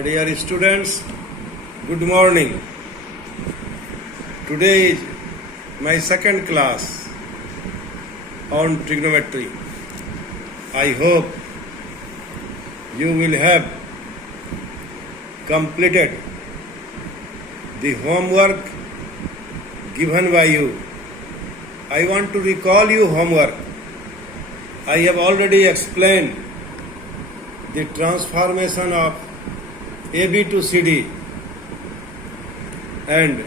My dear students, good morning. Today is my second class on trigonometry. I hope you will have completed the homework given by you. I want to recall you homework. I have already explained the transformation of AB to CD, and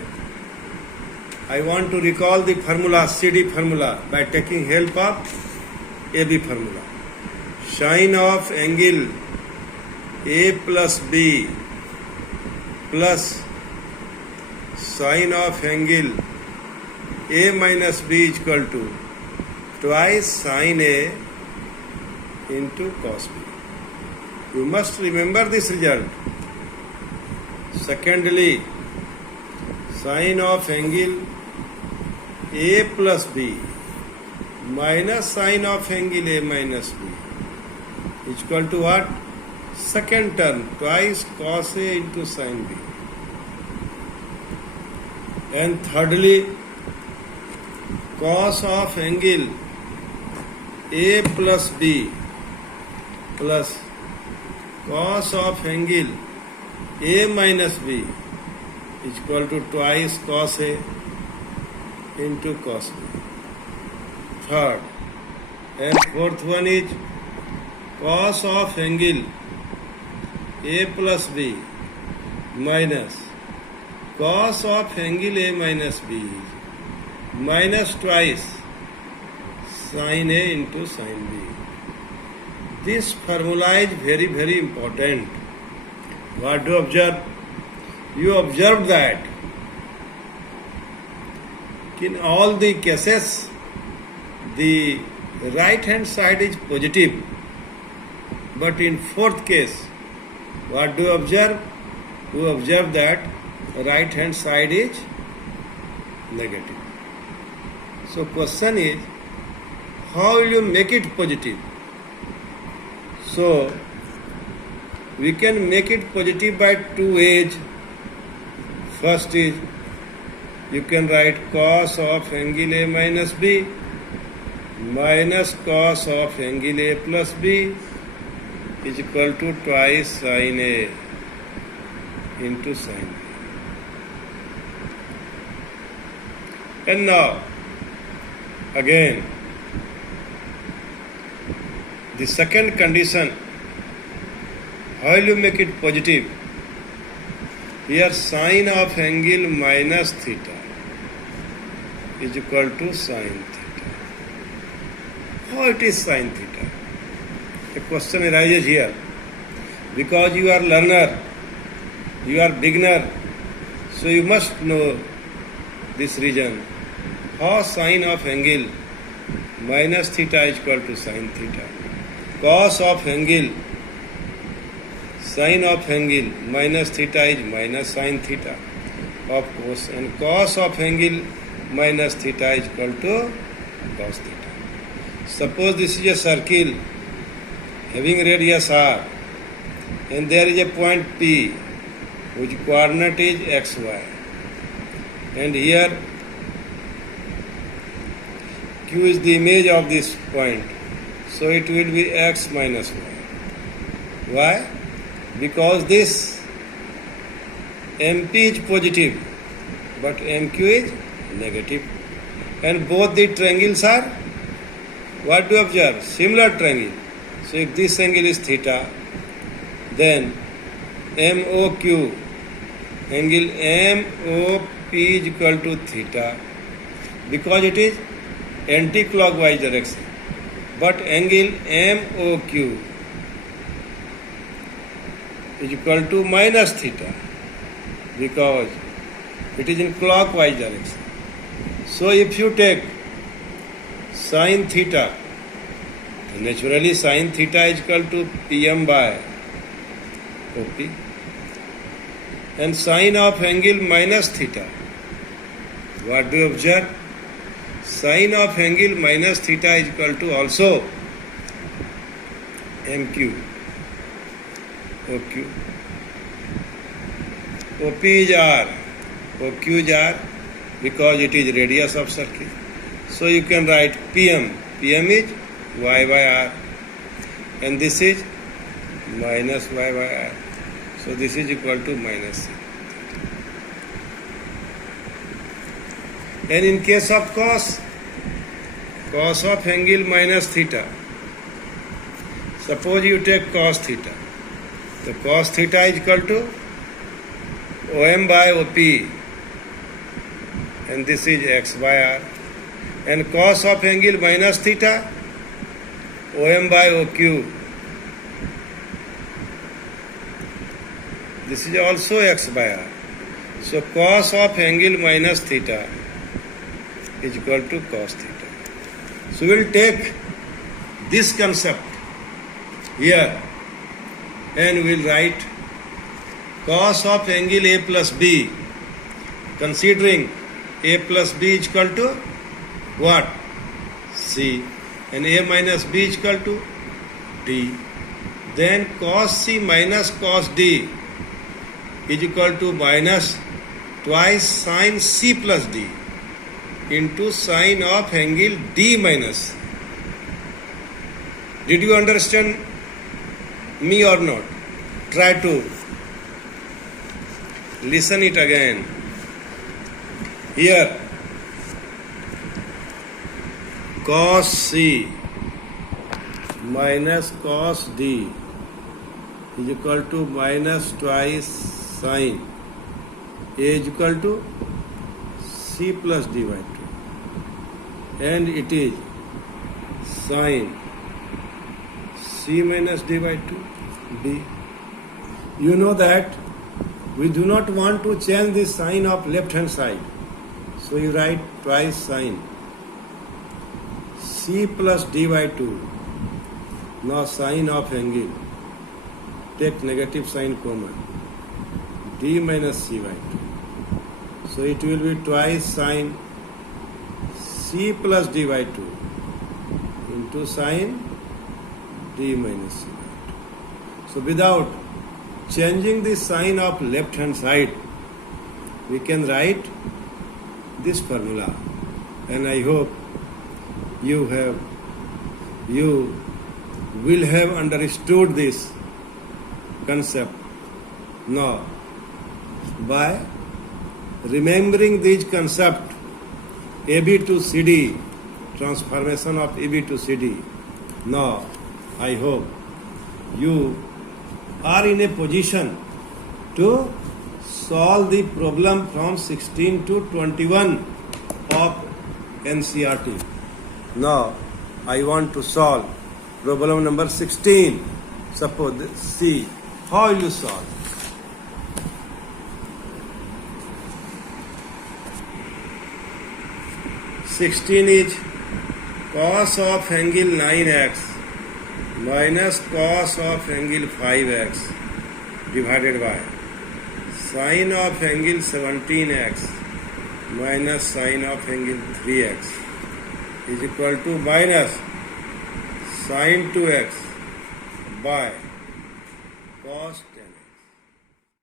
I want to recall the formula CD formula by taking help of AB formula. Sine of angle A plus B plus sine of angle A minus B is equal to twice sine A into cos B. You must remember this result. Secondly, sine of angle A plus B minus sine of angle A minus B is equal to what? Second term, twice cos A into sine B. And thirdly, cos of angle A plus B plus cos of angle A minus B is equal to twice cos A into cos B. Third and fourth one is cos of angle A plus B minus cos of angle A minus B is minus twice sin A into sin B. This formula is very, very important. What do you observe? You observe that in all the cases, the right hand side is positive. But in fourth case, what do you observe? You observe that right hand side is negative. So question is, how will you make it positive? So we can make it positive by two ways. First is, you can write cos of angle A minus B minus cos of angle A plus B is equal to twice sin A into sin B. And now, again, the second condition, how will you make it positive? Here sine of angle minus theta is equal to sine theta. How it is sine theta? The question arises here. Because you are learner, you are beginner, so you must know this reason. How sine of angle minus theta is equal to sine theta. Cos of angle, sine of angle minus theta is minus sine theta, of course, and cos of angle minus theta is equal to cos theta. Suppose this is a circle having radius r, and there is a point P whose coordinate is xy, and here Q is the image of this point. So it will be x minus y. Why? Because this MP is positive, but MQ is negative. And both the triangles are, what do you observe? Similar triangle. So if this angle is theta, then MOQ, angle MOP is equal to theta, because it is anti-clockwise direction. But angle MOQ is equal to minus theta, because it is in clockwise direction. So if you take sin theta, then naturally sin theta is equal to PM by OP. And sine of angle minus theta, what do you observe? Sine of angle minus theta is equal to also MQ, OQ. OP is R, OQ is R because it is radius of circle. So you can write PM. PM is Y by R, and this is minus Y by R. So this is equal to minus C. And in case of cos of angle minus theta, suppose you take cos theta. So cos theta is equal to OM by OP, and this is X by R. And cos of angle minus theta, OM by OQ. This is also X by R. So cos of angle minus theta is equal to cos theta. So we will take this concept here and we will write cos of angle A plus B, considering A plus B is equal to what? C, and A minus B is equal to D. Then cos C minus cos D is equal to minus twice sin C plus D into sine of angle D minus. Did you understand me or not? Try to listen it again. Here cos C minus cos D is equal to minus twice sine A is equal to C plus D by 2, and it is sine C minus D by 2 D. You know that we do not want to change the sign of left hand side, so you write twice sine C plus D by 2. Now sine of angle, take negative sign common, D minus C by 2. So it will be twice sine C plus D by 2 into sine D minus C by 2. So without changing the sign of left hand side, we can write this formula, and I hope you will have understood this concept. Now, by remembering this concept, AB to CD, transformation of AB to CD, now I hope you are in a position to solve the problem from 16 to 21 of NCERT. Now I want to solve problem number 16. Suppose, see how you solve. Sixteen is cos of angle 9x minus cos of angle 5x divided by sine of angle 17x minus sine of angle 3x is equal to minus sine 2x by cos